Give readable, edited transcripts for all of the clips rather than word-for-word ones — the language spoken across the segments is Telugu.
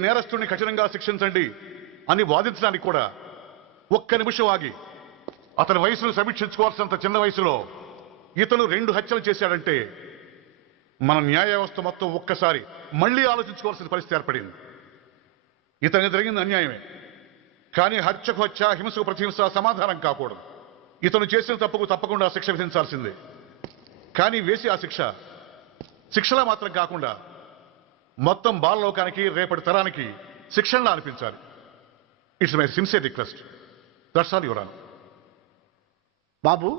నేరస్తుడిని కఠినంగా శిక్షించండి అని వాదించడానికి కూడా ఒక్క నిమిషం ఆగి అతని వయసును సమీక్షించుకోవాల్సినంత చిన్న వయసులో ఇతను 2 హత్యలు చేశాడంటే మన న్యాయ వ్యవస్థ మొత్తం ఒక్కసారి మళ్లీ ఆలోచించుకోవాల్సిన పరిస్థితి ఏర్పడింది. ఇతనికి జరిగింది అన్యాయమే, కానీ హత్యకు హత్య, హింసకు ప్రతిహింస సమాధానం కాకూడదు. ఇతను చేసిన తప్పుకు తప్పకుండా శిక్ష విధించాల్సిందే. కానీ వేసి ఆ శిక్షలా మాత్రం కాకుండా మొత్తం బాలలోకానికి, రేపటి తరానికి శిక్షణలా అనిపించాలి. It's my sincere request. That's all your honour. బాబు,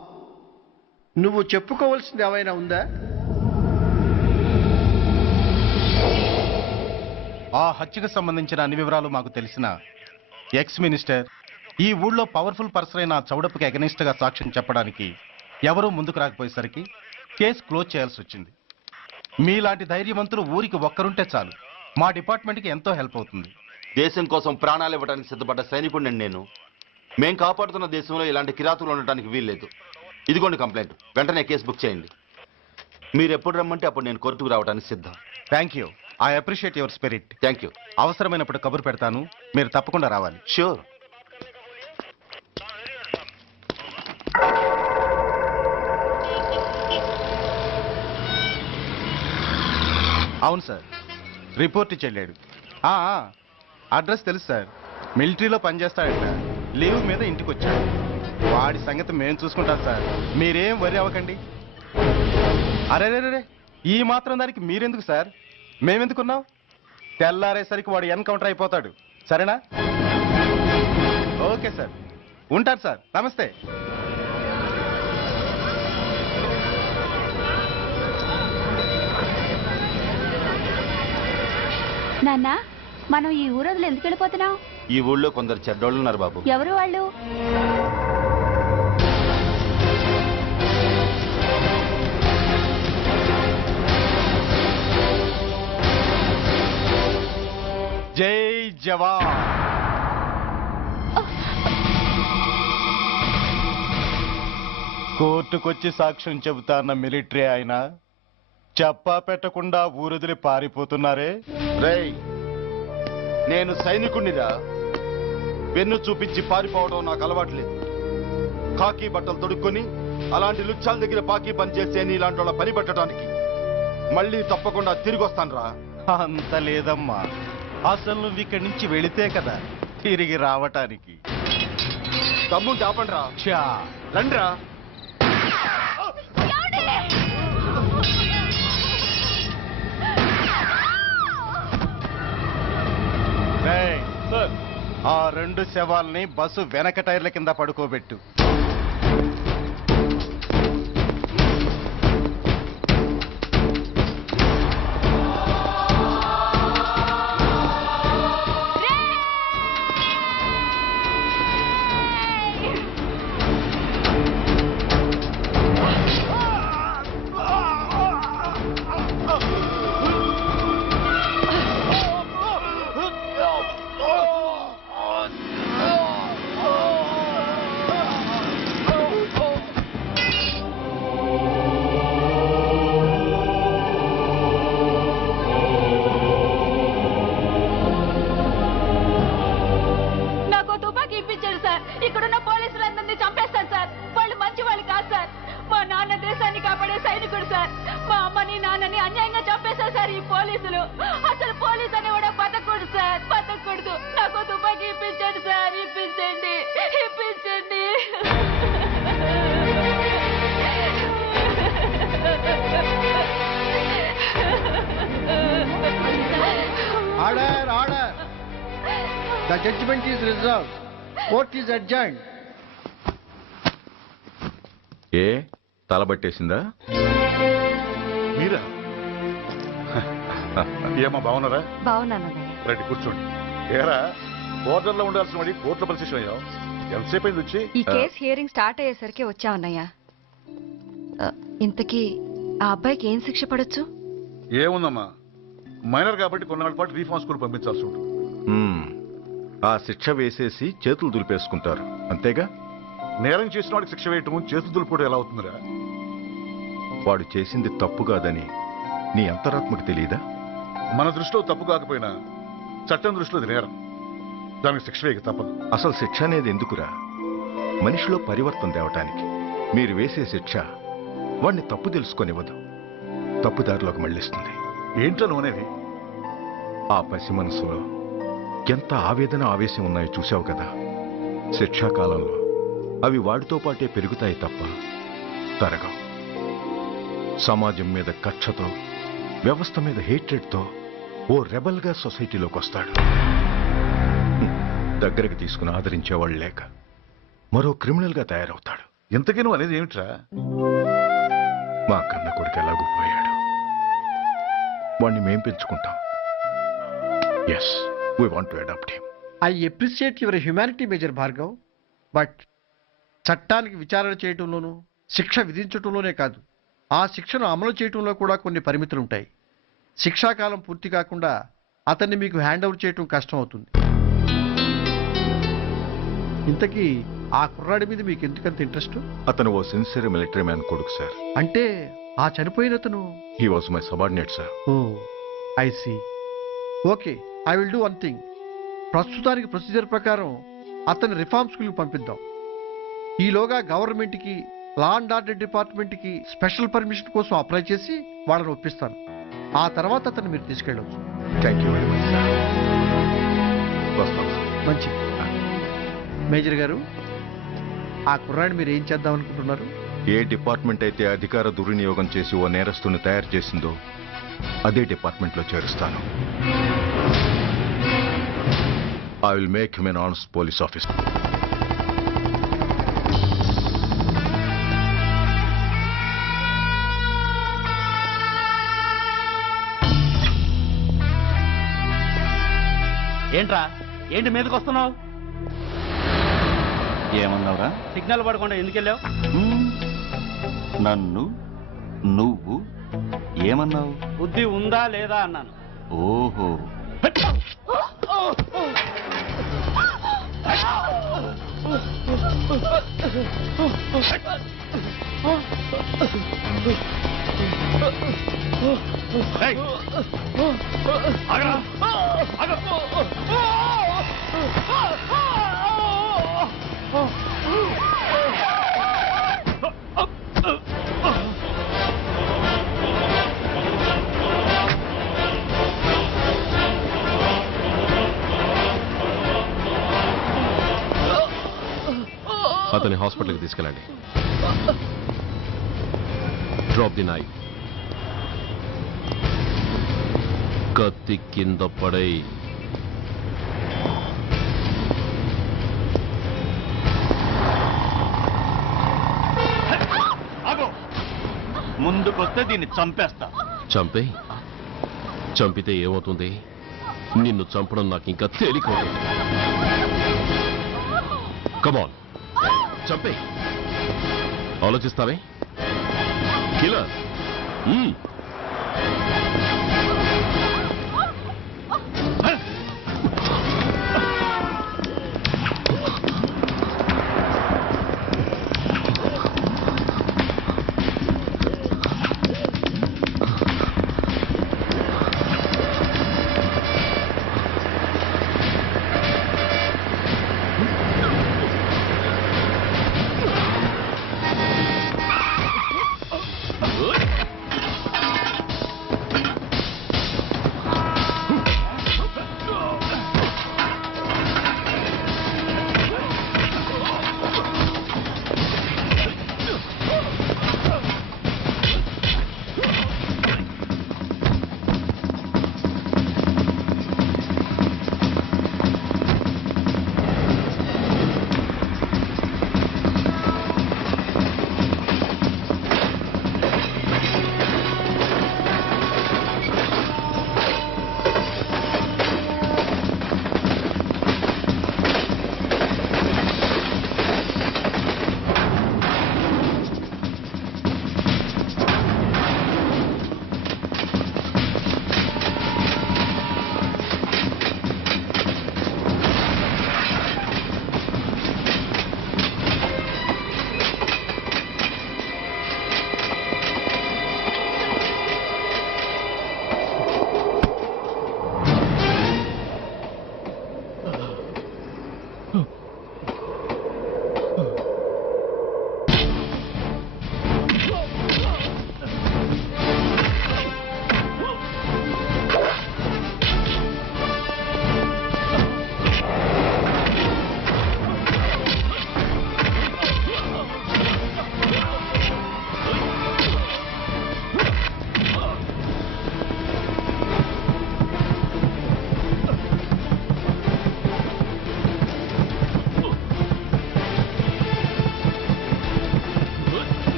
నువ్వు చెప్పుకోవాల్సింది ఏమైనా ఉందా? ఆ హత్యకు సంబంధించిన అన్ని వివరాలు మాకు తెలిసిన ఎక్స్ మినిస్టర్ ఈ ఊళ్ళో పవర్ఫుల్ పర్సన్ అయిన చౌడప్పకి అగెనిస్ట్ గా సాక్ష్యం చెప్పడానికి ఎవరూ ముందుకు రాకపోయేసరికి కేసు క్లోజ్ చేయాల్సి వచ్చింది. మీలాంటి ధైర్యవంతులు ఊరికి ఒక్కరుంటే చాలు, మా డిపార్ట్మెంట్కి ఎంతో హెల్ప్ అవుతుంది. దేశం కోసం ప్రాణాలు ఇవ్వడానికి సిద్ధపడ్డ సైనికుడిని నేను. మేం కాపాడుతున్న దేశంలో ఇలాంటి కిరాతులు ఉండటానికి వీల్లేదు. ఇదిగోండి కంప్లైంట్, వెంటనే కేసు బుక్ చేయండి. మీరు ఎప్పుడు రమ్మంటే అప్పుడు నేను కోర్టుకు రావడానికి సిద్ధం. Thank you, I appreciate your spirit. Thank you. అవసరమైనప్పుడు కబురు పెడతాను, మీరు తప్పకుండా రావాలి. షూర్. అవును సార్, రిపోర్ట్ ఇచ్చి వెళ్ళాడు. అడ్రస్ తెలుసు సార్, మిలిటరీలో పనిచేస్తాడట. లీవ్ మీద ఇంటికి వచ్చాడు. వాడి సంగతి మేము చూసుకుంటాం సార్, మీరేం వరి అవ్వకండి. అరే, ఈ మాత్రం దానికి మీరెందుకు సార్, మేమెందుకున్నాం? తెల్లారేసరికి వాడు ఎన్కౌంటర్ అయిపోతాడు. సరేనా? ఓకే సార్, ఉంటారు సార్. నమస్తే. నాన్న, మనం ఈ ఊరొదిలి ఎందుకు వెళ్ళిపోతున్నాం? ఈ ఊళ్ళో కొందరు చెడ్డోళ్ళు ఉన్నారు బాబు. ఎవరు వాళ్ళు? జై జవాన్. కోర్టుకొచ్చి సాక్ష్యం చెబుతా అన్న మిలిటరీ ఆయన చెప్పా పెట్టకుండా ఊరొదిలి పారిపోతున్నారే. రేయ్, నేను సైనికుడినిరా. వెన్ను చూపించి పారిపోవడం నాకు అలవాట్లేదు. కాకి బట్టలు తొడుక్కొని అలాంటి లుచ్చాల దగ్గర పాకి పని చేసే ఇలాంటి వాళ్ళ పని పెట్టడానికి మళ్ళీ తప్పకుండా తిరిగి వస్తాను రా. అంత లేదమ్మా, అసలు నువ్వు ఇక్కడి నుంచి వెళితే కదా తిరిగి రావటానికి. తమ్ముంటే ఆపండి రా. చా రండిరా. ఆ 2 శవాల్ని బస్సు వెనక టైర్ల కింద పడుకోబెట్టు. ఇక్కడున్న పోలీసులందరినీ చంపేస్తారు సార్. వాళ్ళు మంచి వాళ్ళు కాదు సార్. మా నాన్న దేశాన్ని కాపాడే సైనికుడు సార్. మా అమ్మని నాన్నని అన్యాయంగా చంపేశారు సార్ ఈ పోలీసులు. అసలు పోలీసు అని కూడా బతకూడదు సార్, బతకూడదు. నాకు తుపాకీ ఇప్పించండి సార్, ఇప్పించండి. Order, order. The judgment is reserved. Court is adjourned. ఏ తలబట్టేసిందా? మీరా? ఏమా బాగున్నారా? బాగున్నానన్నయ్య. రండి కూర్చోండి. ఏరా, బోర్డర్లో ఉండాల్సిన వాడి కోర్టులో పరిశీలన అయ్యావు. ఎంతసేపు అయింది వచ్చి? ఈ కేసు హియరింగ్ స్టార్ట్ అయ్యేసరికి వచ్చామన్నయ్య. ఇంతకీ ఆ అబ్బాయికి ఏం శిక్ష పడొచ్చు? ఏముందమ్మా, మైనర్ కాబట్టి కొన్నాళ్ళ పాటు రీఫార్మ్ స్కూల్ పంపించాల్సి ఉంటుంది. ఆ శిక్ష వేసేసి చేతులు దులిపేసుకుంటారు, అంతేగా? నేరం చేసిన వాడికి శిక్ష వేయటం చేతులు దులుపుకోవడం ఎలా అవుతుందిరా? వాడు చేసింది తప్పు కాదని నీ అంతరాత్మకు తెలియదా? మన దృష్టిలో తప్పు కాకపోయినా చట్టం దృష్టిలో ఇది నేరం. దానికి శిక్ష వేయక తప్పదు. అసలు శిక్ష అనేది ఎందుకురా? మనిషిలో పరివర్తన తేవటానికి. మీరు వేసే శిక్ష వాణ్ణి తప్పు తెలుసుకొనివ్వదు, తప్పుదారిలోకి మళ్ళిస్తుంది. ఏంటో నువ్వు అనేది? ఆ పసి మనసులో ఎంత ఆవేదన ఆవేశం ఉన్నాయో చూశావు కదా. శిక్షాకాలంలో అవి వాడితో పాటే పెరుగుతాయి తప్ప తరగవు. సమాజం మీద కక్షతో, వ్యవస్థ మీద హేట్రెడ్తో ఓ రెబల్గా సొసైటీలోకి వస్తాడు. దగ్గరికి తీసుకుని ఆదరించేవాళ్ళు లేక మరో క్రిమినల్గా తయారవుతాడు. ఇంతకీ నువ్వు అనేది ఏమిట్రా? మా కన్న కొడుకు ఎలాగూ పోయాడు, వాణ్ణి మేం పెంచుకుంటాం. Yes, we want to adopt him. I appreciate your humanity major Bhargav, but చట్టానికి విచారణ చేయటంలోనూ శిక్ష విధించటంలోనే కాదు, ఆ శిక్షను అమలు చేయటంలో కూడా కొన్ని పరిమితులు ఉంటాయి. శిక్షాకాలం పూర్తి కాకుండా అతన్ని మీకు హ్యాండ్ ఓవర్ చేయటం కష్టం అవుతుంది. ఇంతకీ ఆ కుర్రాడి మీద మీకు ఎందుకంత ఇంట్రెస్ట్? అతను ఓ సిన్సియర్ మిలిటరీ మ్యాన్ కొడుకు సార్. అంటే ఆ చనిపోయిన అతను? He was my subordinate sir. Oh I see. Okay, I will do one thing. ప్రస్తుతానికి ప్రొసీజర్ ప్రకారం అతన్ని రిఫార్మ్ స్కూల్కి పంపిద్దాం. ఈలోగా గవర్నమెంట్కి, లా అండ్ ఆర్డర్ డిపార్ట్మెంట్కి స్పెషల్ పర్మిషన్ కోసం అప్లై చేసి వాళ్ళని ఒప్పిస్తాను. ఆ తర్వాత అతన్ని మీరు తీసుకెళ్ళవచ్చు. Thank you very much sir. వస్తాం సార్. మంచిది. మేజర్ గారు, ఆ కుర్రాడిని మీరు ఏం చేద్దాం అనుకుంటున్నారు? ఏ డిపార్ట్మెంట్ అయితే అధికార దుర్వినియోగం చేసి ఓ నేరస్తుని తయారు చేసిందో అదే డిపార్ట్మెంట్లో చేరుస్తాను. I will make him an honest police officer. ఏంట్రా, ఏంటి మీదకి వస్తున్నావు? ఏమన్నావురా? సిగ్నల్ పడకుండా ఎందుకు వెళ్ళావు? నన్ను నువ్వు ఏమన్నావు? బుద్ధి ఉందా లేదా అన్నాను. ఓహో, ఏయ్! ఆగరా! ఆగు! అతని హాస్పిటల్కి తీసుకెళ్ళండి. Drop the knife. కత్తి కింద పడై. ముందుకొస్తే దీన్ని చంపేస్తా. చంపే. చంపితే ఏమవుతుంది? నిన్ను చంపడం నాకు ఇంకా తేలికవుతుంది. కమాన్, చంపే. ఆలోచిస్తావే కిల్లర్?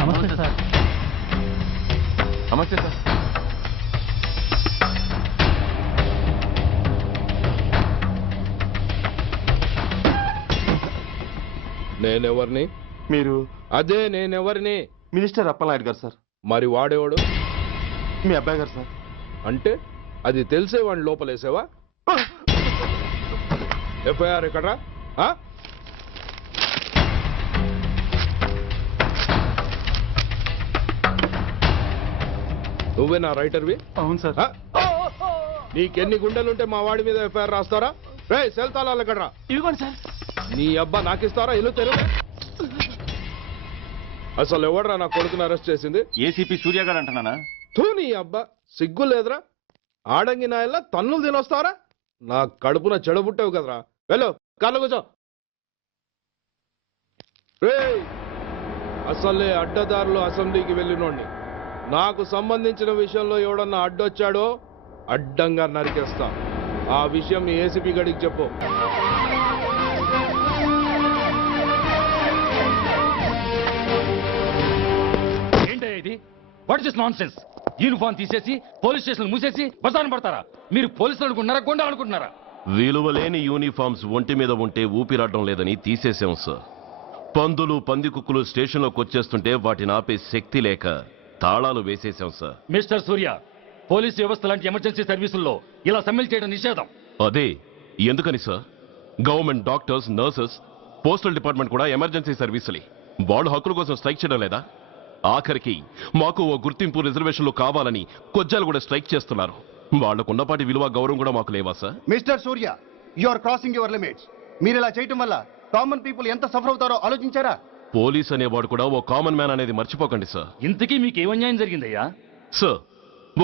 నమస్తే సార్. నమస్తే సార్. నేనెవరిని? మీరు అదే నేనెవరిని? మినిస్టర్ అప్పలనాయుడు గారు సార్. మరి వాడేవాడు? మీ అబ్బాయి గారు సార్. అంటే అది తెలిసే వాడిని లోపలేసావా? ఎఫ్ఐఆర్ ఎక్కడ్రా? ఆ? నువ్వే నా రైటర్వి? అవును సార్. ఆ? నీకెన్ని గుండెలుంటే మా వాడి మీద ఎఫ్ఐఆర్ రాస్తారా? రే సెల్ తాళాలు ఎక్కడ్రా? ఇదిగోండి సార్. నీ అబ్బా నాకిస్తారా? ఇల్లు తెరువు. అసలు ఎవడ్రా నా కొడుకుని అరెస్ట్ చేసింది? ఏసీపీ సూర్య గారు అంటున్నానా? తూ నీ అబ్బా సిగ్గు లేదురా? ఆడంగి నాయల్లా తన్నులు తినొస్తారా? నా కడుపున చెడబుట్టావు కదరా. వెళ్ళు కార్లో కూర్చో. రేయ్ అసలే అడ్డదారులు అసెంబ్లీకి వెళ్ళినోడిని. నాకు సంబంధించిన విషయంలో ఎవడన్నా అడ్డొచ్చాడో అడ్డంగా నరికేస్తా. ఆ విషయం మీ ఏసీపీ గడికి చెప్పు. ఏంటయ్యా ఇది? What is non sense? Uniform తీసేసి పోలీస్ స్టేషన్ మూసేసి బజారు పడతారా? మీరు పోలీసులు అనుకుంటున్నారా, గుండా అనుకుంటున్నారా? విలువలేని యూనిఫామ్స్ ఒంటి మీద ఉంటే ఊపిరాడడం లేదని తీసేసాం సార్. పందులు పందికుక్కులు స్టేషన్లోకి వచ్చేస్తుంటే వాటిని ఆపే శక్తి లేక తాళాలు వేసేసాం సార్. మిస్టర్ సూర్య, పోలీస్ వ్యవస్థ లాంటి ఎమర్జెన్సీ సర్వీసుల్లో ఇలా సమ్మెలు చేయడం నిషేధం. అదే ఎందుకని sir? Government doctors, nurses, postal department కూడా ఎమర్జెన్సీ సర్వీసులే. వాళ్ళు హక్కుల కోసం స్ట్రైక్ చేయడం లేదా? ఆఖరికి మాకు ఓ గుర్తింపు రిజర్వేషన్లు కావాలని కొజ్జాలు కూడా స్ట్రైక్ చేస్తున్నారు. వాళ్లకున్నపాటి విలువ గౌరవం కూడా మాకు లేవా sir? Mister Surya, you are crossing your limits. మీరు ఇలా చేయటం వల్ల కామన్ పీపుల్ ఎంత సఫర్ అవుతారో ఆలోచించారా? పోలీస్ అనేవాడు కూడా ఓ కామన్ మ్యాన్ అనేది మర్చిపోకండి సార్. ఇంతకీ మీకు ఏమన్యాయం జరిగిందయ్యా? సార్,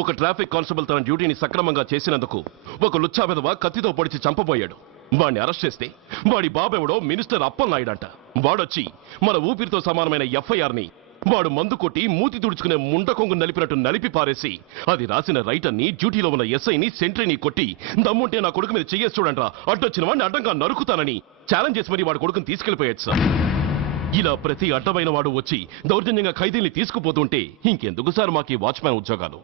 ఒక ట్రాఫిక్ కానిస్టేబుల్ తన డ్యూటీని సక్రమంగా చేసినందుకు ఒక లుచ్చా విధవ కత్తితో పొడిచి చంపబోయాడు. వాడిని అరెస్ట్ చేస్తే వాడి బాబెవడో మినిస్టర్ అప్పలనాయుడు అంట. వాడొచ్చి మన ఊపిరితో సమానమైన ఎఫ్ఐఆర్ని వాడు మందు కొట్టి మూతి తుడుచుకునే ముండకొంగు నలిపినట్టు నలిపి పారేసి అది రాసిన రైటర్ని, డ్యూటీలో ఉన్న ఎస్ఐని, సెంట్రీని కొట్టి దమ్ముంటే నా కొడుకు మీద చెయ్యేసి చూడంట్రా, అడ్డొచ్చిన వాడిని అడ్డంగా నరుకుతానని ఛాలెంజ్ చేసి మరి వాడు కొడుకుని తీసుకెళ్లిపోయాడు సార్. ఇలా ప్రతి అడ్డమైన వాడు వచ్చి దౌర్జన్యంగా ఖైదీల్ని తీసుకుపోతుంటే ఇంకెందుకు సార్ మాకు ఈ వాచ్మ్యాన్ ఉద్యోగాలు?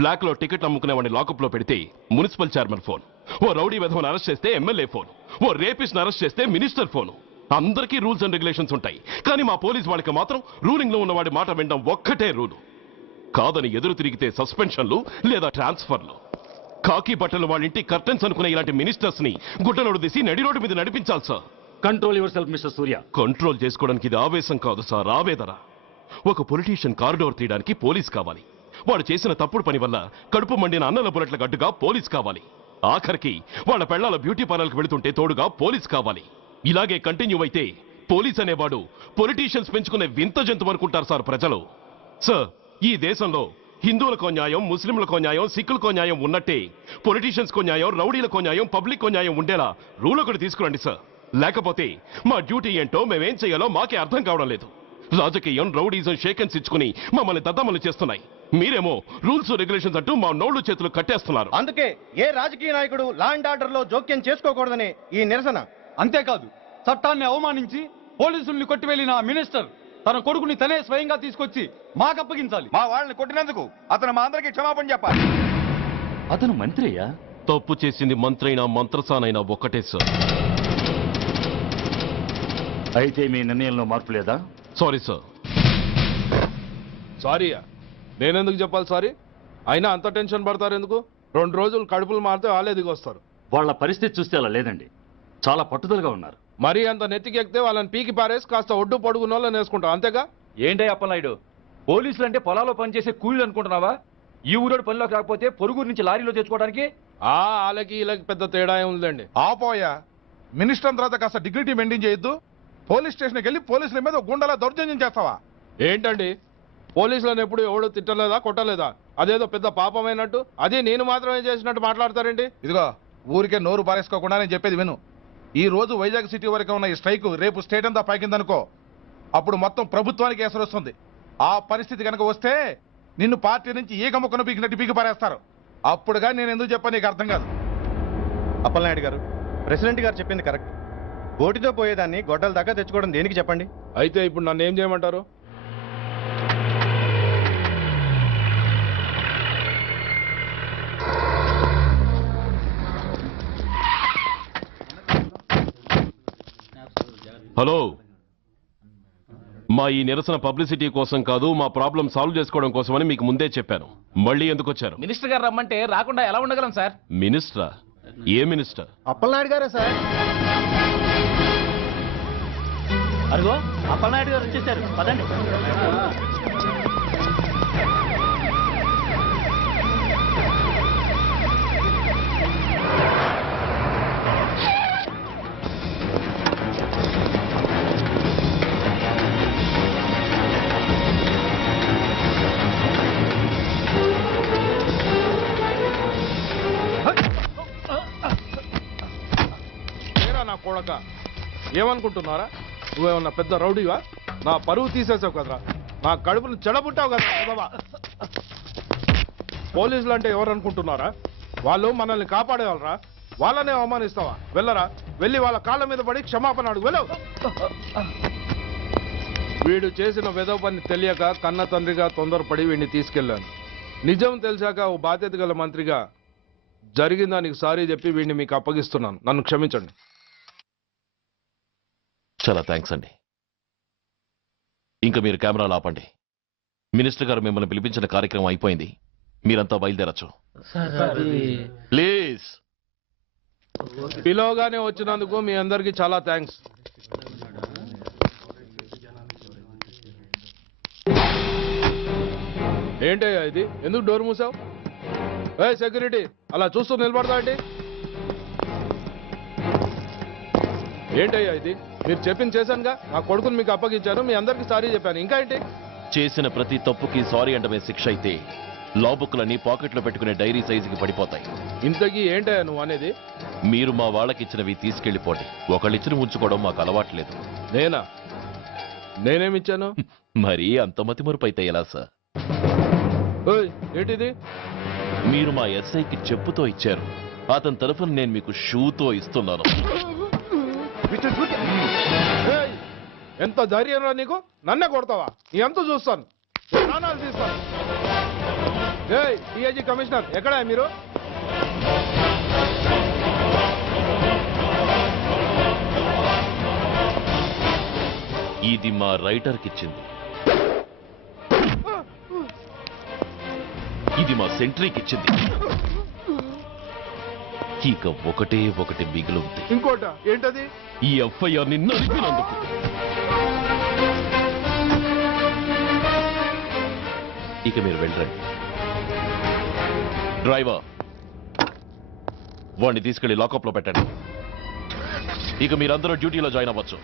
బ్లాక్ లో టికెట్ అమ్ముకునే వాడిని లాకప్ లో పెడితే మున్సిపల్ చైర్మన్ ఫోన్, ఓ రౌడీ విధవను అరెస్ట్ చేస్తే ఎమ్మెల్యే ఫోన్, ఓ రేపిస్ట్ అరెస్ట్ చేస్తే మినిస్టర్ ఫోన్. అందరికీ రూల్స్ అండ్ రెగ్యులేషన్స్ ఉంటాయి, కానీ మా పోలీస్ వాళ్ళకి మాత్రం రూలింగ్ లో ఉన్న వాడి మాట వినడం ఒక్కటే రూలు. కాదని ఎదురు తిరిగితే సస్పెన్షన్లు లేదా ట్రాన్స్ఫర్లు. కాకి బట్టలు వాళ్ళ ఇంటి కర్టెన్స్ అనుకునే ఇలాంటి మినిస్టర్స్ ని గుడ్డనోడు తీసి నడి రోడ్డు మీద నడిపించాలి sir. Control your self mister Surya. Control చేసుకోవడానికి ఇది ఆవేశం కాదు సార్, ఆవేదన. ఒక పొలిటీషియన్ కారిడోర్ తీయడానికి పోలీస్ కావాలి, వాడు చేసిన తప్పుడు పని వల్ల కడుపు మండిన అన్నల బుల్లెట్ల గడ్డుగా పోలీస్ కావాలి. ఆఖరికి వాళ్ళ పెళ్లాల బ్యూటీ పార్లర్కి వెళుతుంటే తోడుగా పోలీస్ కావాలి. ఇలాగే కంటిన్యూ అయితే పోలీస్ అనేవాడు పొలిటీషియన్స్ పెంచుకునే వింత జంతువు అనుకుంటారు సార్ ప్రజలు. సార్, ఈ దేశంలో హిందువులకో న్యాయం, ముస్లింలకో న్యాయం, సిక్కులకో న్యాయం ఉన్నట్టే పొలిటీషియన్స్కో న్యాయం, రౌడీలకో న్యాయం, పబ్లిక్కో న్యాయం ఉండేలా రూల్ ఒకటి తీసుకురండి సార్. లేకపోతే మా డ్యూటీ ఏంటో మేమేం చేయాలో మాకే అర్థం కావడం లేదు. రాజకీయం, రౌడీజం షేకెన్స్ ఇచ్చుకుని మమ్మల్ని దద్దమలు చేస్తున్నాయి. మీరేమో రూల్స్ రెగ్యులేషన్స్ అంటూ మా నోళ్లు చేతులు కట్టేస్తున్నారు. అందుకే ఏ రాజకీయ నాయకుడు లా అండ్ ఆర్డర్ లో జోక్యం చేసుకోకూడదని ఈ నిరసన. అంతేకాదు, చట్టాన్ని అవమానించి పోలీసుల్ని కొట్టివెళ్లిన మినిస్టర్ తన కొడుకుని తనే స్వయంగా తీసుకొచ్చి మాకు అప్పగించాలి. మా వాళ్ళని కొట్టినందుకు అతను మా అందరికీ క్షమాపణ చెప్పాలి. అతను మంత్రి అయ్యా. తప్పు చేసింది మంత్రైనా మంత్రసానైనా ఒక్కటే సార్. అయితే మీ నిర్ణయంలో మార్పు లేదా? Sorry sir. సారీయా? నేనెందుకు చెప్పాలి సారీ? అయినా అంత టెన్షన్ పడతారు ఎందుకు? 2 రోజులు కడుపులు మారితే వాళ్ళే దిగొస్తారు. వాళ్ళ పరిస్థితి చూస్తే అలా లేదండి, చాలా పట్టుదలగా ఉన్నారు. మరీ అంత నెత్తికి ఎక్కితే వాళ్ళని పీకి పారేసి కాస్త ఒడ్డు పొడుగున్న వాళ్ళని వేసుకుంటాం, అంతేగా? ఏంటే అప్పలనాయుడు, పోలీసులు అంటే పొలాల్లో పనిచేసే కూలీలు అనుకుంటున్నావా? ఈ ఊరోడు పనిలోకి రాకపోతే పొరుగురు నుంచి లారీలో తెచ్చుకోవడానికి వాళ్ళకి వీళ్ళకి పెద్ద తేడా ఉందండి. ఆపోయా, మినిస్టర్ తర్వాత కాస్త డిగ్నిటీ మెయింటైన్ చేయొద్దు. పోలీస్ స్టేషన్కి వెళ్ళి పోలీసుల మీద గుండెలా దౌర్జన్యం చేస్తావా? ఏంటండి, పోలీసులను ఎప్పుడు ఎవడు తిట్టలేదా, కొట్టలేదా? అదేదో పెద్ద పాపమైనట్టు, అదే నేను మాత్రమే చేసినట్టు మాట్లాడతారేంటి? ఇదిగో, ఊరికే నోరు పారేసుకోకుండా నేను చెప్పేది విను. ఈ రోజు వైజాగ్ సిటీ వరకు ఉన్న ఈ స్ట్రైక్ రేపు స్టేట్ అంతా పైకిందనుకో, అప్పుడు మొత్తం ప్రభుత్వానికి ఎసరు వస్తుంది. ఆ పరిస్థితి కనుక వస్తే నిన్ను పార్టీ నుంచి ఈగ ముక్కను పీకినట్టు పీకి పారేస్తారు. అప్పుడుగా నేను ఎందుకు చెప్పాను నీకు అర్థం కాదు. అప్పలనాయుడు గారు, ప్రెసిడెంట్ గారు చెప్పింది కరెక్ట్. ఓటితో పోయేదాన్ని గొడ్డల దాకా తెచ్చుకోవడం దేనికి చెప్పండి? అయితే ఇప్పుడు నన్ను ఏం చేయమంటారు? హలో, మా ఈ నిరసన పబ్లిసిటీ కోసం కాదు, మా ప్రాబ్లం సాల్వ్ చేసుకోవడం కోసమని మీకు ముందే చెప్పాను. మళ్ళీ ఎందుకు వచ్చారు? మినిస్టర్ గారు రమ్మంటే రాకుండా ఎలా ఉండగలం సార్? మినిస్టరా? ఏ మినిస్టర్? అప్పలనాయుడు గారే సార్. అదిగో అప్పలనాయుడు గారు వచ్చేసారు, పదండి. నా కొడక, ఏమనుకుంటున్నారా? నువ్వేమన్నా పెద్ద రౌడీవా? నా పరువు తీసేసావు కదరా, నా కడుపును చెడబుట్టావు కదా. పోలీసులు అంటే ఎవరు అనుకుంటున్నారా? వాళ్ళు మనల్ని కాపాడేవాళ్ళరా? వాళ్ళనే అవమానిస్తావా? వెళ్ళరా, వెళ్ళి వాళ్ళ కాళ్ళ మీద పడి క్షమాపణ అడుగు, వెళ్ళవు. వీడు చేసిన వెధవ పని తెలియక కన్న తండ్రిగా తొందరపడి వీడిని తీసుకెళ్లాను. నిజం తెలిసాక ఓ బాధ్యత గల మంత్రిగా జరిగిన దానికి సారీ చెప్పి వీడిని మీకు అప్పగిస్తున్నాను. నన్ను క్షమించండి. చాలా థ్యాంక్స్ అండి. ఇంకా మీరు కెమెరాలు ఆపండి. మినిస్టర్ గారు మిమ్మల్ని పిలిపించిన కార్యక్రమం అయిపోయింది, మీరంతా బయలుదేరచ్చు ప్లీజ్. పిలవగానే వచ్చినందుకు మీ అందరికీ చాలా థ్యాంక్స్. ఏంటయ్యా ఇది? ఎందుకు డోర్ మూసావు? ఏ సెక్యూరిటీ, అలా చూస్తూ నిలబడతా అండి. ఏంటయ్యా ఇది? మీరు చెప్పింది చేశానుగా, నా కొడుకుని మీకు అప్పగించాను, మీ అందరికి సారీ చెప్పాను, ఇంకా ఏంటి? చేసిన ప్రతి తప్పుకి సారీ అంటమే శిక్ష అయితే లా బుక్లన్నీ పాకెట్లో పెట్టుకునే డైరీ సైజుకి పడిపోతాయి. ఇంతకీ ఏంటయ్యా నువ్వు అనేది? మీరు మా వాళ్ళకిచ్చినవి తీసుకెళ్లిపోండి. ఒకళ్ళిచ్చిన ఉంచుకోవడం మాకు అలవాట్లేదు. నేనా? నేనేమిచ్చాను? మరి అంత మతిమరుపు అయితే ఎలా సార్? ఏంటిది? మీరు మా ఎస్ఐకి చెప్పుతో ఇచ్చారు, అతని తరఫున నేను మీకు షూతో ఇస్తున్నాను. ఎంత ధైర్యం రా నీకు? నన్నే కొడతావా? నీ ఎంత చూస్తాను, ప్రాణాలు తీస్తాను. డిఐజీ కమిషనర్ ఎక్కడా మీరు? ఇది మా రైటర్కి ఇచ్చింది, ఇది మా సెంట్రీకి ఇచ్చింది. ఇక ఒకటే ఒకటి మిగిలింది. ఇంకోట ఏంటది? ఈ ఎఫ్ఐఆర్ ని నలిపినందుకు. ఇక మీరు వెళ్ళండి. డ్రైవర్, వాడిని తీసుకెళ్లి లాకప్ లో పెట్టండి. ఇక మీరందరూ డ్యూటీలో జాయిన్ అవ్వచ్చు.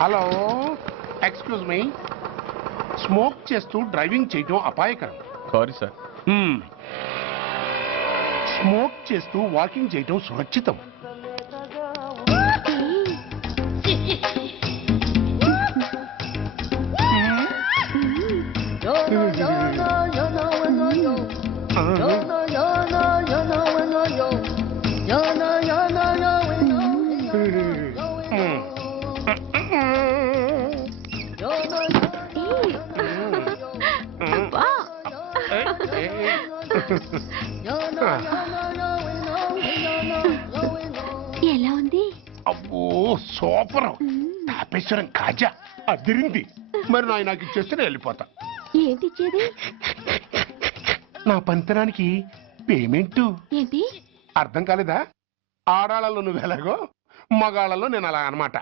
Hello, excuse me. స్మోక్ చేస్తూ డ్రైవింగ్ చేయటం అపాయకరం. Sorry sir. స్మోక్ చేస్తూ వాకింగ్ చేయటం సురక్షితం. ఎలా ఉంది? అబ్బో సూపర్. తాపేశ్వరం కాజా అదిరింది. మరి నాకు ఇచ్చేస్తే నేను వెళ్ళిపోతా. ఏంటి ఇచ్చేది? నా పంతనానికి పేమెంట్. ఏంటి అర్థం కాలేదా? ఆడాళ్ళలో నువ్వు ఎలాగో, మగాళ్ళలో నేను అలా అనమాట.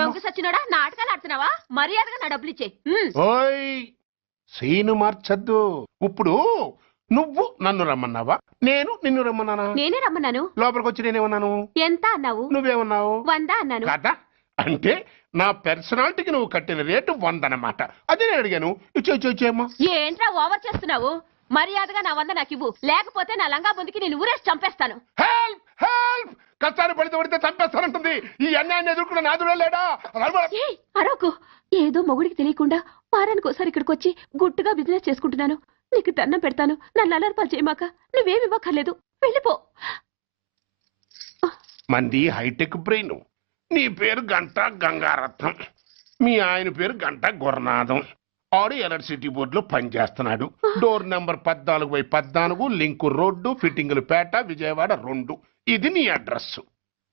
దొంగ సచ్చినోడా, నాటకాలు ఆడుతున్నావా? మర్యాదగా నా డబ్బులు ఇచ్చే. ఓయ్ సీను మార్చద్దు. ఇప్పుడు నువ్వు నన్ను రమ్మన్నావా, నేను నిన్ను రమ్మన్నానా? నేనే రమ్మన్నాను. లోపలికి వచ్చి నేనేమన్నాను? ఎంత అన్నావు? నువ్వేమన్నావు? 100 అన్నాను. కదా, అంటే నా పర్సనాలిటీకి నువ్వు కట్టిన రేటు 100 అన్నమాట. అదే నేను అడిగాను. ఇచ్చేమ్మా. ఏంట్రా ఓవర్ చేస్తున్నావు? మర్యాదగా నా 100 నాకు ఇవ్వు, లేకపోతే నా లంగా బొందికి నేను ఊరేసి చంపేస్తాను. Help help. కష్టాన్ని పడితే చంపేస్తానంటుంది. ఈ అన్యాయాన్ని ఎదుర్కొన్న నాదుడే లేడా? అరవకు. ఏదో మొగుడికి తెలియకుండా వారానికి ఒకసారి ఇక్కడికి వచ్చి గుట్టుగా బిజినెస్ చేసుకుంటున్నాను. నీకు దండం పెడతాను, నన్ను అలర్పాలు చేయమాక. నువ్వేమి ఇవ్వక్కర్లేదు, వెళ్ళిపో. మంది హైటెక్ బ్రెయిన్. నీ పేరు గంట గంగారత్నం, మీ ఆయన పేరు గంట గురునాథం. ఆడు ఎలక్ట్రిసిటీ బోర్డులో పనిచేస్తున్నాడు. డోర్ నెంబర్ 14/14, లింకు రోడ్డు, ఫిట్టింగులు పేట, విజయవాడ 2. ఇది నీ అడ్రస్.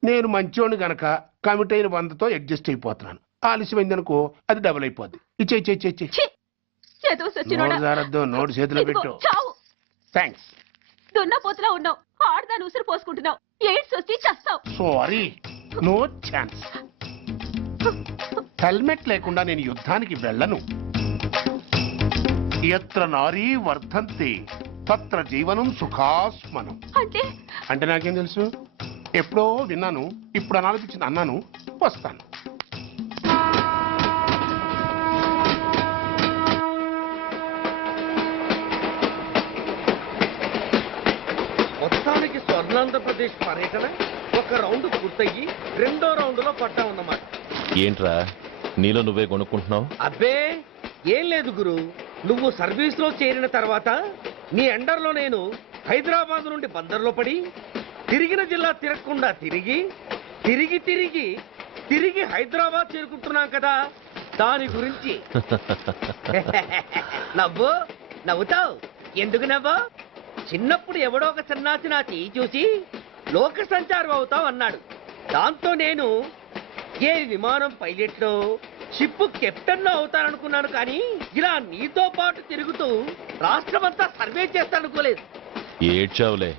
నేను మంచోని గనక కమిట్ అయిన 100తో అడ్జస్ట్ అయిపోతున్నాను. ఆలస్యమైందనుకో అది డబుల్ అయిపోద్ది. ఇచ్చే నోటు చేతిలో పెట్టు. థ్యాంక్స్. దున్నపోతులా ఉన్నావు, ఆడదాన్ని ఉసురు పోసుకుంటున్నావు. ఎయిడ్స్ వచ్చి చస్తావు. Sorry, no chance. హెల్మెట్ లేకుండా నేను యుద్ధానికి వెళ్ళను. ఎత్ర నారీ వర్ధంతి తత్ర జీవనం సుఖాస్మనం. అంటే నాకేం తెలుసు? ఎప్పుడో విన్నాను, ఇప్పుడు అనాలనిపించింది అన్నాను. వస్తాను. మొత్తానికి స్వర్ణాంధ్రప్రదేశ్ పర్యటన ఒక రౌండ్ పూర్తయ్యి 2వ రౌండ్ లో పడ్డామన్నమాట. ఏంట్రా నీలో నువ్వే కొనుక్కుంటున్నావు? అబ్బే ఏం లేదు గురు. నువ్వు సర్వీస్ లో చేరిన తర్వాత నీ అండర్లో నేను హైదరాబాద్ నుండి బందర్లో పడి తిరిగిన జిల్లా తిరగకుండా తిరిగి తిరిగి తిరిగి తిరిగి హైదరాబాద్ చేరుకుంటున్నాం కదా, దాని గురించి. నవ్వుతావు ఎందుకు నవ్వు? చిన్నప్పుడు ఎవడో ఒక సన్నాసి నా చేయి చూసి లోక సంచారం అవుతావు అన్నాడు. దాంతో నేను ఏ విమానం పైలట్లో, షిప్ కెప్టెన్ లో అవుతాననుకున్నాను. కానీ ఇలా నీతో పాటు తిరుగుతూ రాష్ట్రమంతా సర్వే చేస్తాననుకోలేదు. ఏడ్చావులే.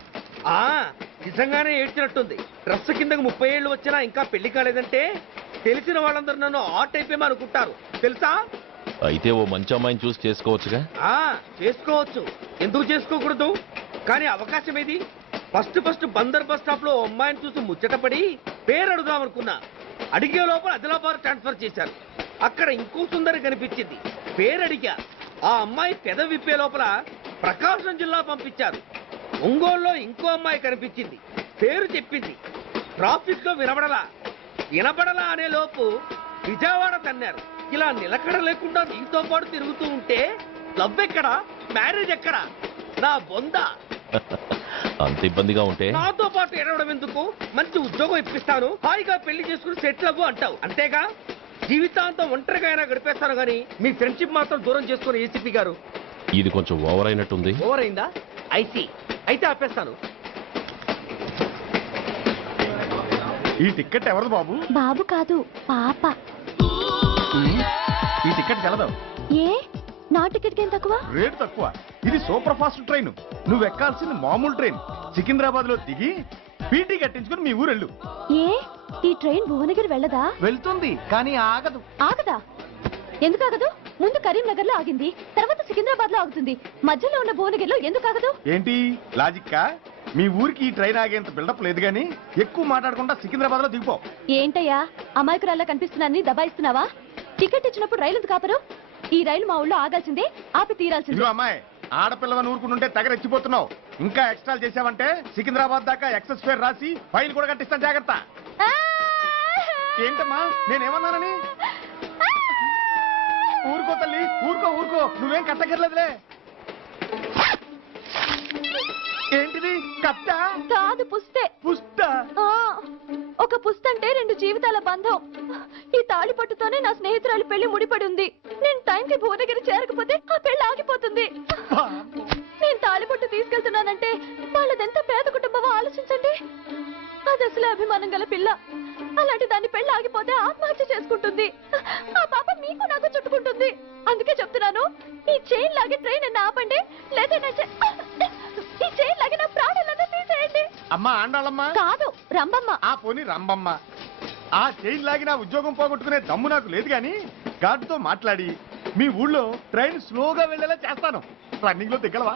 నిజంగానే ఏడ్చినట్టుంది. డ్రెస్ కిందకు 30 ఏళ్ళు వచ్చినా ఇంకా పెళ్లి కాలేదంటే తెలిసిన వాళ్ళందరూ నన్ను ఆట్ అయిపోయి అనుకుంటారు తెలుసా? అయితే ఓ మంచి అమ్మాయిని చూసి చేసుకోవచ్చుగా. చేసుకోవచ్చు, ఎందుకు చేసుకోకూడదు? కానీ అవకాశం ఏది? ఫస్ట్ బందర్ బస్ స్టాప్ లో అమ్మాయిని చూసి ముచ్చటపడి పేరు అడుగుదామనుకున్నా. అడిగే లోపల ఆదిలాబాద్ ట్రాన్స్ఫర్ చేశారు. అక్కడ ఇంకో సుందరి కనిపించింది, పేరు అడిగా. ఆ అమ్మాయి పెద విప్పే లోపల ప్రకాశం జిల్లా పంపించారు. ఒంగోలులో ఇంకో అమ్మాయి కనిపించింది, పేరు చెప్పింది. ట్రాఫిక్ లో వినబడలా అనే లోపు విజయవాడ తన్నారు. ఇలా నిలకడ లేకుండా నీతో పాటు తిరుగుతూ ఉంటే లవ్ ఎక్కడా, మ్యారేజ్ ఎక్కడా? నా బొంద. అంత ఇబ్బందిగా ఉంటే నాతో పాటు ఎడవడం ఎందుకు? మంచి ఉద్యోగం ఇప్పిస్తాను, హాయిగా పెళ్లి చేసుకుని సెటిల్ అవ్వు అంటావు అంతేగా? జీవితాంతం ఒంటరిగా అయినా గడిపేస్తాను కానీ మీ ఫ్రెండ్షిప్ మాత్రం దూరం చేసుకుని ఏసీపీ గారు. ఇది కొంచెం ఓవర్ అయినట్టుంది. ఓవర్ అయిందా? అయితే ఆపేస్తాను. ఈ టికెట్ ఎవరు బాబు? బాబు కాదు, పాప. ఈ టికెట్ తెలదు. ఏ నా టికెట్ ఏం తక్కువ? రేటు తక్కువ. ఇది సూపర్ ఫాస్ట్ ట్రైన్. నువ్వు ఎక్కాల్సింది మామూలు ట్రైన్. సికింద్రాబాద్ లో దిగి పీటీ కట్టించుకుని మీ ఊరెళ్ళు. ఏ ఈ ట్రైన్ భువనగిరి వెళ్ళదా? వెళ్తుంది కానీ ఆగదు. ఆగదా? ఎందుకు ఆగదు? ముందు కరీంనగర్ లో ఆగింది, తర్వాత సికింద్రాబాద్ లో ఆగుతుంది. మధ్యలో ఉన్న భువనగిరిలో ఎందుకు ఆగదు? ఏంటి లాజిక్కా? మీ ఊరికి ఈ ట్రైన్ ఆగేంత బిల్డప్ లేదు గానీ ఎక్కువ మాట్లాడకుండా సికింద్రాబాద్ లో దిగిపో. ఏంటయ్యా అమాయకురాల్లా కనిపిస్తున్నాన్ని దబాయిస్తున్నావా? టికెట్ ఇచ్చినప్పుడు రైలు ఎందుకు ఆపరు? ఈ రైలు మా ఊళ్ళో ఆగాల్సిందే, ఆపి తీరాల్సిందే. ఇదిగో అమ్మాయి, ఆడపిల్లవని ఊరుకుంటుంటే తగరెచ్చిపోతున్నావు. ఇంకా ఎక్స్ట్రా చేసావంటే సికింద్రాబాద్ దాకా ఎక్సెస్ ఫేర్ రాసి ఫైల్ కూడా కట్టిస్తాను, జాగ్రత్త. ఏంటమ్మా నేనేమన్నానని? ఊరుకో తల్లి, ఊరుకో ఊరుకో, నువ్వేం కట్టగర్లేదులే. ఏంటిది? కట్ట కాదు, పుస్తే. పుస్త? ఒక పుస్తంటే 2 జీవితాల బంధం. ఈ తాళి పట్టుతోనే నా స్నేహితురాలి పెళ్లి ముడిపడి ఉంది. నేను టైంకి భువనగిరి చేరకపోతే ఆ పెళ్లి ఆగిపోతుంది. నేను తాళి పట్టు తీసుకెళ్తున్నానంటే వాళ్ళదెంత పేద కుటుంబమో ఆలోచించండి. అది అసలు అభిమానం గల పిల్ల. అలాంటి దాన్ని పెళ్లి ఆగిపోతే ఆత్మహత్య చేసుకుంటుంది. ఆ పాప మీకు నాకు చుట్టుకుంటుంది. అందుకే చెప్తున్నాను, ఈ చైన్ లాగి ట్రైన్ అన్న ఆపండి, లేదా ఈ చైన్ లాగి నా ప్రాణాలను తీసేయండి. అమ్మా ఆండాళ్ళమ్మా కాదు, రంబమ్మ. ఆ పోని రంబమ్మ. ఆ చైన్ లాగి నా ఉద్యోగం పోగొట్టుకునే దమ్ము నాకు లేదు గాని గార్డుతో మాట్లాడి మీ ఊళ్ళో ట్రైన్ స్లోగా వెళ్ళేలా చేస్తాను. రన్నింగ్ లో దిగలవా?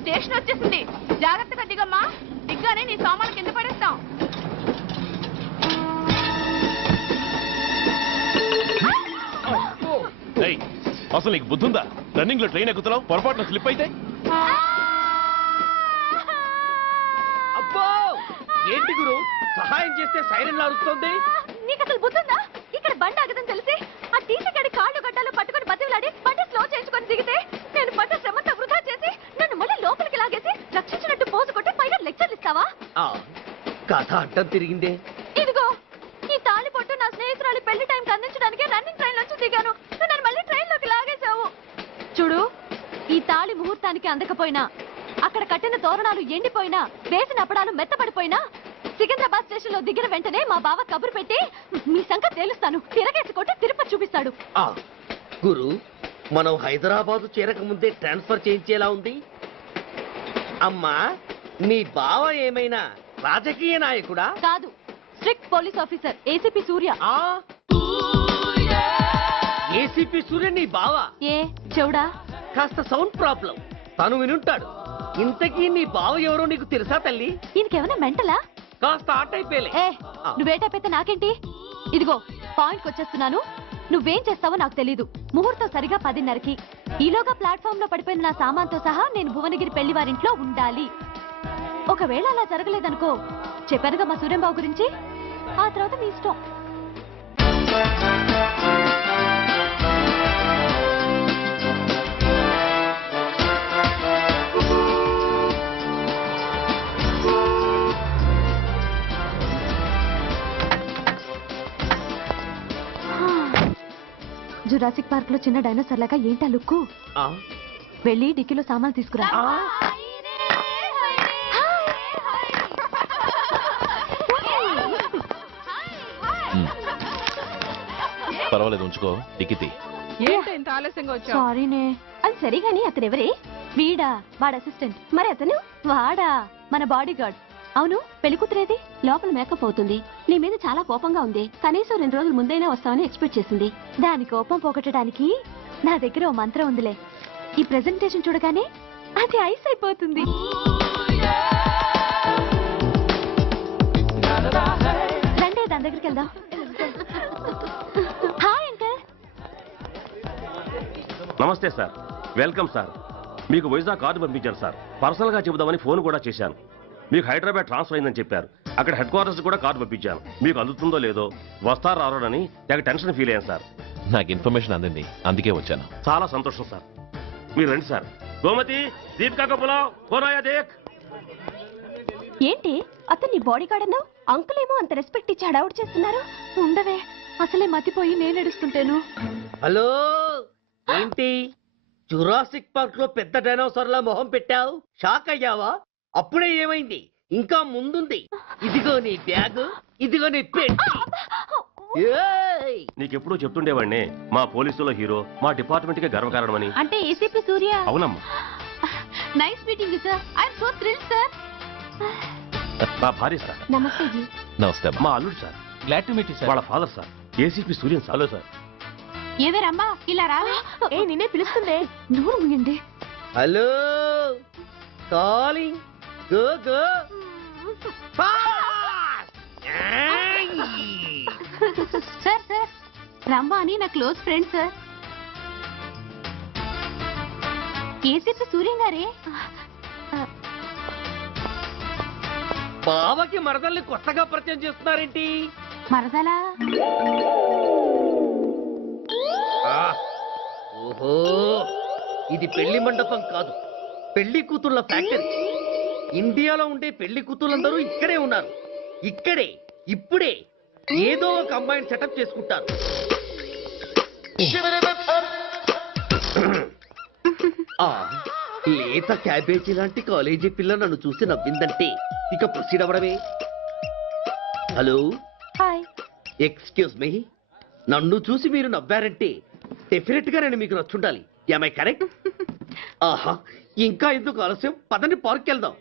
స్టేషన్ వచ్చేసింది, జాగ్రత్తగా దిగమ్మా. దిగ్గానే నీ సామాన్లు కింద పడేస్తాం. అసలు నీకు బుద్ధుందా? రన్నింగ్ లో ట్రైన్ ఎక్కుతున్నావు, పొరపాటున స్లిప్ అయితే? అబ్బో ఏంటి గురు, సహాయం చేస్తే సైరన్ అరుస్తుంది. నీకు అసలు బుద్ధుందా? ఇక్కడ బండి ఆగదని తెలిసి ఆ టీసీ గడి కాళ్ళు గడ్డలు పట్టుకొని బతిలాడి బండి స్లో చేయించుకొని దిగితే నేను పడ్డ శ్రమంతా వృధా చేసి నన్ను మళ్ళీ లోపలికి లాగేసి రక్షించినట్టు పోజు కొట్టి పైగా లెక్చర్లు ఇస్తావా? కథ అడ్డం తిరిగిందే. ఇదిగో ఈ తాళి పొట్టు నా స్నేహితురాలి పెళ్లి టైంకి అందించడానికి రన్నింగ్ ట్రైన్ నుంచి దిగాను. నన్ను మళ్ళీ ట్రైన్ లోకి లాగేశావు. చూడు, ఈ తాళి ముహూర్తానికి అందకపోయినా, అక్కడ కట్టిన తోరణాలు ఎండిపోయినా, వేసిన అప్పడాలు మెత్తపడిపోయినా, సికింద్రాబాద్ స్టేషన్ లో దిగిన వెంటనే మా బావ కబురు పెట్టి మీ సంగతి తేలుస్తాను, తిరగేసి కొట్టి తిరుపతి చూపిస్తాడు. గురు, మనం హైదరాబాద్ చేరక ముందే ట్రాన్స్ఫర్ చేయించేలా ఉంది. అమ్మా, నీ బావ ఏమైనా రాజకీయ నాయకుడా? కాదు, స్ట్రిక్ట్ పోలీస్ ఆఫీసర్, ఏసీపీ సూర్య. ఏసీపీ సూర్య నీ బావ? ఏ చెవుడా? కాస్త సౌండ్ ప్రాబ్లం, తను వినుంటాడు. ఇంతకీ నీ బావ ఎవరో నీకు తెలుసా తల్లి? ఈయనకేమైనా మెంటలా? కాస్త ఆట అయిపోయలే. నువ్వేటైపోతే నాకేంటి? ఇదిగో పాయింట్కి వచ్చేస్తున్నాను. నువ్వేం చేస్తావో నాకు తెలీదు. ముహూర్తం సరిగా 10:30కి. ఈలోగా ప్లాట్ఫామ్ లో పడిపోయిన నా సామాన్తో సహా నేను భువనగిరి పెళ్లి వారింట్లో ఉండాలి. ఒకవేళ అలా జరగలేదనుకో, చెప్పానుగా మా సూర్యంబాబు గురించి, ఆ తర్వాత మీ ఇష్టం. జురాసిక్ పార్క్ లో చిన్న డైనోసార్ లాగా ఏంటా లుక్కు? వెళ్ళి డిక్కీలో సామాన్లు తీసుకురా. పర్వాలేదు, ఉంచుకో. టికెట్ ఏంటి ఇంత ఆలస్యంగా వచ్చావు? సారీనే. అది సరిగాని అతను ఎవరే? వీడా, వాడు అసిస్టెంట్. మరి అతను? వాడా, మన బాడీ గార్డ్. అవును, పెళ్లి కూతురేది? లోపల మేకప్ అవుతుంది. నీ మీద చాలా కోపంగా ఉంది. కనీసం 2 రోజుల ముందైనా వస్తావని ఎక్స్పెక్ట్ చేసింది. దాని కోపం పోగొట్టడానికి నా దగ్గర ఓ మంత్రం ఉందిలే. ఈ ప్రెజెంటేషన్ చూడగానే అది ఐస్ అయిపోతుంది. రండి, దాని దగ్గరికి వెళ్దాం. Hi uncle. నమస్తే సార్, వెల్కమ్ సార్. మీకు వైజాగ్ కార్డు పంపించారు సార్. పర్సనల్ గా చెబుదామని ఫోన్ కూడా చేశాను. మీకు హైదరాబాద్ ట్రాన్స్ఫర్ అయిందని చెప్పారు. అక్కడ హెడ్ క్వార్టర్స్ కూడా కార్డు పంపించాను. మీకు అందుతుందో లేదో, వస్తారో రారోనని తెగ టెన్షన్ ఫీల్ అయ్యాను సార్. నాకు ఇన్ఫర్మేషన్ అందింది, అందుకే వచ్చాను. చాలా సంతోషం సార్. మీరు రండి సార్. గోమతి, దీపికా కపులావ్, కోరాయా దేక్. ఏంటి అతన్ని బాడీ గార్డ్ అన్నావు? అంకుల్ ఏమో అంత రెస్పెక్ట్ ఇచ్చి హడావుడు చేస్తున్నారు. ఉండవే, అసలే మతిపోయి నేను ఎడుస్తుంటాను. హలో, ఏంటి జురాసిక్ పార్క్ లో పెద్ద డైనోసార్ లా మొహం పెట్టావు? షాక్ అయ్యావా? అప్పుడే ఏమైంది? ఇంకా ముందుంది. ఇదిగో నీ బ్యాగ్, ఇదిగో నీ పెట్టి. నీకెప్పుడు చెప్తుండేవాడిని, మా పోలీసులో హీరో, మా డిపార్ట్మెంట్ కి గర్వకారణమని. అంటే ఏసీపీ సూర్య. అవునమ్మా. Nice meeting you sir. I am so thrilled sir. నా భార్య సార్. నమస్తే జీ. నమస్తే అమ్మా. మా అల్లుడు sir. Glad to meet you వాళ్ళ father sir, ACP Suryan sir. Hello sir. ఏవేరమ్మా ఇలా రావే. ఏ నిన్నే పిలుస్తుందే. నూరు ముయండి. Hello calling go go sir sir Rambha అని నా close friend sir. ACP Suryam గారే. బావకి మరదల్ని కొత్తగా పరిచయం చేస్తున్నారేంటి? మరదలా? ఓహో, ఇది పెళ్లి మండపం కాదు, పెళ్లి కూతుళ్ళ ఫ్యాక్టరీ. ఇండియాలో ఉండే పెళ్లి కూతుళ్ళందరూ ఇక్కడే ఉన్నారు. ఇక్కడే ఇప్పుడే ఏదో ఒక అమ్మాయిని సెటప్ చేసుకుంటారు. లేత క్యాబేజీ లాంటి కాలేజీ పిల్ల నన్ను చూసి నవ్విందంటే ఇక ప్రొసీడ్ అవ్వడమే. Hello, hi. ఎక్స్క్యూజ్ మీ, నన్ను చూసి మీరు నవ్వారంటే డెఫినెట్ గా నేను మీకు నచ్చుండాలి. ఏమై కరెక్ట్? ఆహా, ఇంకా ఎందుకు ఆలస్యం? పదండి పార్క్ వెళ్దాం.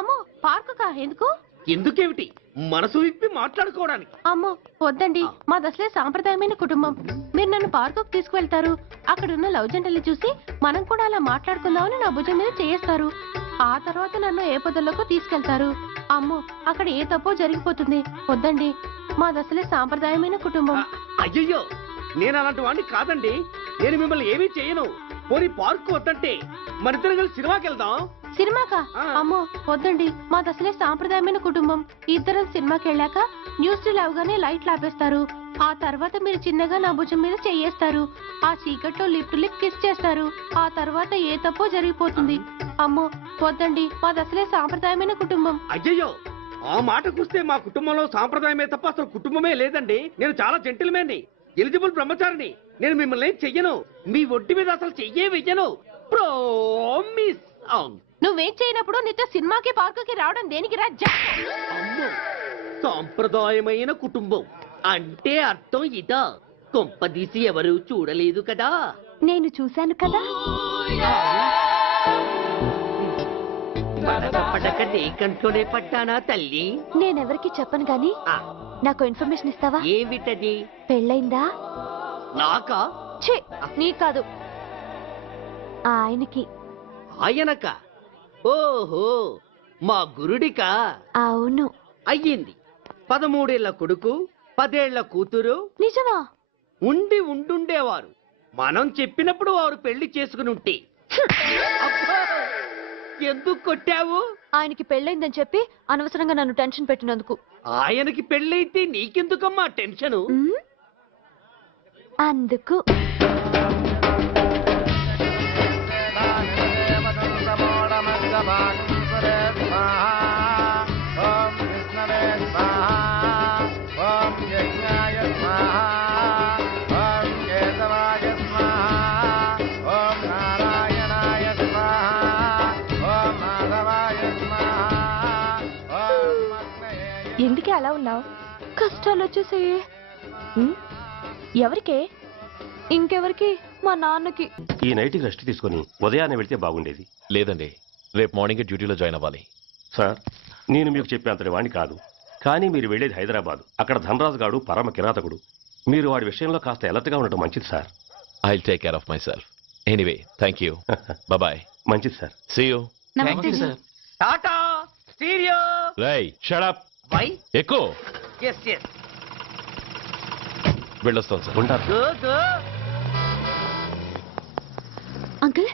అమ్మో పార్కు కా? ఎందుకు? ఎందుకేమిటి, మనసు విప్పి మాట్లాడుకోవడానికి. అమ్మో వద్దండి, మాది అసలే సాంప్రదాయమైన కుటుంబం. మీరు నన్ను పార్కుకు తీసుకువెళ్తారు, అక్కడున్న లవ్ జంటలు చూసి మనం కూడా అలా మాట్లాడుకుందామని నా భుజం మీద చేస్తారు. ఆ తర్వాత నన్ను ఏ పొదల్లోకి తీసుకెళ్తారు. అమ్మో అక్కడ ఏ తప్పో జరిగిపోతుంది. వద్దండి, మాది అసలే సాంప్రదాయమైన కుటుంబం. అయ్యయ్యో, నేను అలాంటి వాడిని కాదండి. నేను మిమ్మల్ని ఏమీ చేయను. పోనీ పార్క్ వద్దంటే మనిద్దరం కలిసి సినిమాకి వెళ్దాం. సినిమాకా? అమ్మో వద్దండి, మాది అసలే సాంప్రదాయమైన కుటుంబం. ఇద్దరం సినిమాకి వెళ్ళాక న్యూస్ అవగానే లైట్లు ఆపేస్తారు. ఆ తర్వాత మీరు చిన్నగా నా భుజం మీద చెయ్యేస్తారు. ఆ చీకట్లో లిప్ టు లిప్ కిస్ చేస్తారు. ఆ తర్వాత ఏ తప్పో జరిగిపోతుంది. అమ్మో వద్దండి, మాది అసలే సాంప్రదాయమైన కుటుంబం. అయ్యయ్యో, ఆ మాటకొస్తే మా కుటుంబంలో సాంప్రదాయమే తప్ప అసలు కుటుంబమే లేదండి. నేను చాలా జెంటిల్మెన్ని, ఎలిజిబుల్ బ్రహ్మచారిని. నేను మిమ్మల్ని ఏం చెయ్యను. మీ ఒంటి మీద అసలు చెయ్యే వెయ్యను. ప్రామిస్. నువ్వేం చేయనప్పుడు నీతో సినిమాకి పార్కుకి రావడం దేనికి రా? అమ్మో, సాంప్రదాయమైన కుటుంబం అంటే అర్థం ఇదా? కొంపదీసి ఎవరు చూడలేదు కదా? నేను చూశాను కదా. పడక నీ కంట్లోనే పడ్డానా తల్లి? నేనెవరికి చెప్పను గాని నాకు ఇన్ఫర్మేషన్ ఇస్తావా? ఏమిటది? పెళ్ళైందా? నాకా? ఛీ, నీ కాదు, ఆయనకి. ఆయనక? ఓహో, మా గురుడికా? అవును. అయ్యింది. 13 ఏళ్ల కొడుకు, 10 ఏళ్ల కూతురు. నిజమా? ఉండుండేవారు. మనం చెప్పినప్పుడు వారు పెళ్లి చేసుకుని ఉంటే. అబ్బా, ఎందుకు కొట్టావు? ఆయనకి పెళ్ళైందని చెప్పి అనవసరంగా నన్ను టెన్షన్ పెట్టినందుకు. ఆయనకి పెళ్ళైతే నీకెందుకమ్మా టెన్షను? అందుకు. ఎందుకే అలా ఉన్నావు? కష్టాలు వచ్చేసాయి. ఎవరికే? ఇంకెవరికి? మా నాన్నకి. ఈ నైట్కి రెస్ట్ తీసుకొని ఉదయాన్నే వెళ్తే బాగుండేది. లేదండి, రేపు మార్నింగ్ డ్యూటీలో జాయిన్ అవ్వాలి. సార్, నేను మీకు చెప్పేంతటి వాణ్ణి కాదు, కానీ మీరు వెళ్ళేది హైదరాబాద్. అక్కడ ధనరాజు గాడు పరమ కిరాతకుడు. మీరు వాడి విషయంలో కాస్త ఎలర్ట్గా ఉండటం మంచిది sir. I will take care of myself. Anyway, thank you. Bye. మంచిది sir. See you. Tata stereo. రై షట్ అప్. వై? ఎక్కువ. Yes yes. వెళ్ళొస్తాం సార్. Go go. అంకుల్